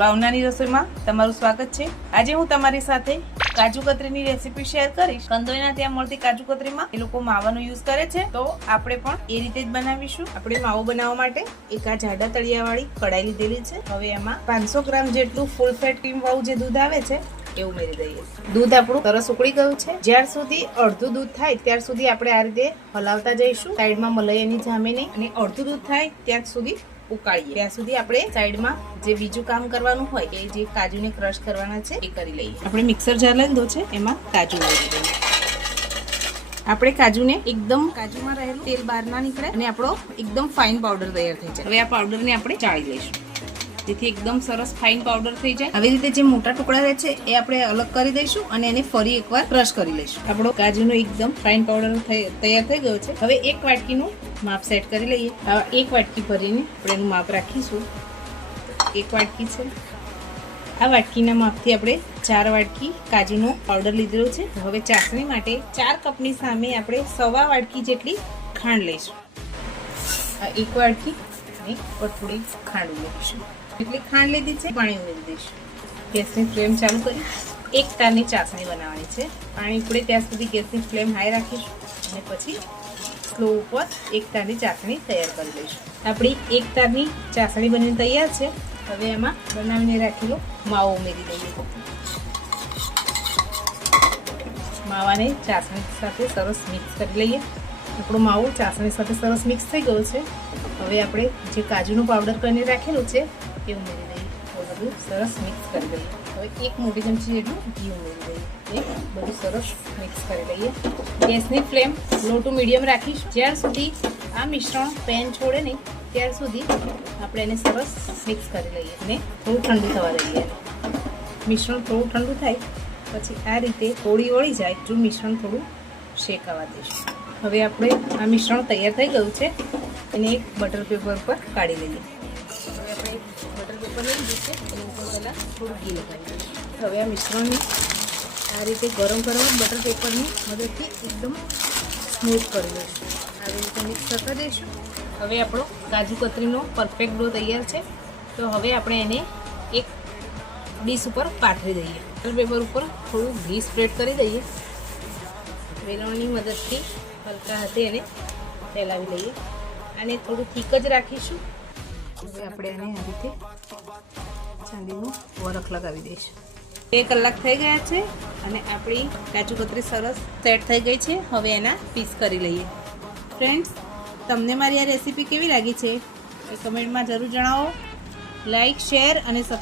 ભાવનાની રસોઈમાં તમારું સ્વાગત છે। આજે હું તમારી સાથે કાજુ કતરીની રેસીપી શેર કરીશ। કંદોઈના ત્યાં મળતી કાજુ કતરીમાં એ લોકો માવાનો યુઝ કરે છે, તો આપણે પણ એ રીતે જ બનાવીશું। આપણે માવો બનાવવા માટે એક આ જાડા તળિયાવાળી કડાઈ લીધેલી છે। હવે એમાં 500 ગ્રામ જેટલું ફૂલ ફેટ ક્રીમ વાળું જે દૂધ આવે છે એ ઉમેરી દઈએ। દૂધ આપણું સરસ ઉકળી ગયું છે। જ્યાર સુધી અડધું દૂધ થાય ત્યાર સુધી આપણે આ રીતે હલાવતા જઈશું। સાઈડમાં મલાઈ એની જામે નહીં, અને અડધું દૂધ થાય ત્યાં સુધી ઉકાળીએ। ત્યાં સુધી આપણે સાઈડમાં જે બીજું કામ કરવાનું હોય એ જે કાજુને ક્રશ કરવાના છે એ કરી લઈએ। આપણે મિક્સર જાર લીધો છે, એમાં કાજુ ઉમેરી દઈએ। આપણે કાજુને એકદમ કાજુમાં રહેલું તેલ બહાર ના નીકળે અને આપણો એકદમ ફાઇન પાવડર તૈયાર થઈ જાય। હવે આ પાવડરને આપણે ચાળી લઈશું, જેથી એકદમ સરસ ફાઇન પાવડર થઈ જાય। આવી રીતે જે મોટા ટુકડા રહે છે એ આપણે અલગ કરી દઈશું અને એને ફરી એકવાર ક્રશ કરી લઈશું। આપણો કાજુનો એકદમ ફાઇન પાવડર તૈયાર થઈ ગયો છે। હવે એક વાટકીનું માપ સેટ કરી લઈએ। હવે એક વાટકી ભરીને આપણે એનું માપ રાખીશું। એક વાટકી છે, આ વાટકીના માપથી આપણે 4 વાટકી કાજુનો પાવડર લીધેલો છે। હવે ચાસણી માટે 4 કપની સામે આપણે 1.25 વાટકી જેટલી ખાંડ લઈશું। આ એક વાટકી અને થોડી ખાંડ ઉમેરીશું। એટલી ખાંડ લીધી છે, પાણી ઉમેરી દઈશું। ગેસની ફ્લેમ ચાલુ કરી એક તારની ચાસણી બનાવવાની છે। પાણી ઉકળે ત્યાં સુધી ગેસની ફ્લેમ હાઈ રાખીશું અને પછી સ્લો ઉપર એક તારની ચાસણી તૈયાર કરી લઈશું। આપણી એક તારની ચાસણી બનીને તૈયાર છે। હવે એમાં બનાવીને રાખેલો માવો ઉમેરી દઈએ। માવાને ચાસણી સાથે સરસ મિક્સ કરી લઈએ। આપણો માવો ચાસણી સાથે સરસ મિક્સ થઈ ગયો છે। હવે આપણે જે કાજુનો પાવડર કરીને રાખેલું છે એ ઉમેરી દઈએ। બધું સરસ મિક્સ કરી દઈએ। હવે એક મોટી ચમચી જેટલું ઘી ઉમેરી દઈએ। એ બધું સરસ મિક્સ કરી લઈએ। ગેસની ફ્લેમ લો ટુ મીડિયમ રાખીશું। જ્યાર સુધી આ મિશ્રણ પેન છોડે નહીં ત્યાર સુધી આપણે એને સરસ મિક્સ કરી લઈએ અને થોડું ઠંડુ થવા દઈએ। મિશ્રણ થોડું ઠંડુ થાય પછી આ રીતે થોડી વળી જાય જો મિશ્રણ થોડું શેકાવા દઈશું। હવે આપણે આ મિશ્રણ તૈયાર થઈ ગયું છે, એને એક બટર પેપર પર કાઢી લઈએ। હવે આપણે બટર પેપર લઈ લીધું છે, એની ઉપર પહેલાં થોડું ઘી લગાવી દઈશું। હવે આ મિશ્રણને આ રીતે ગરમ બટર પેપરની મદદથી એકદમ સ્મૂથ કરી દઈશું। આવી રીતે મિક્સ કરતા દઈશું। હવે આપણો કાજુ કતરીનો પરફેક્ટ ડો તૈયાર છે, તો હવે આપણે એને એક ડીશ ઉપર પાથરી દઈએ। બટર પેપર ઉપર થોડું ઘી સ્પ્રેડ કરી દઈએ। વેલણની મદદથી હલકા હાથે એને ફેલાવી લઈએ। આને થોડું થીક જ રાખીશું। હવે આપણે એને આ રીતે ચાંદીનું વરખ લગાવી દઈશું। 2 કલાક થઈ ગયા છે અને આપણી કાજુ કતરી સરસ સેટ થઈ ગઈ છે। હવે એના પીસ કરી લઈએ। ફ્રેન્ડ્સ, તમને મારી આ રેસીપી કેવી લાગી છે એ કમેન્ટમાં જરૂર જણાવો। લાઈક, શેર અને સબસ્ક્રાઈબ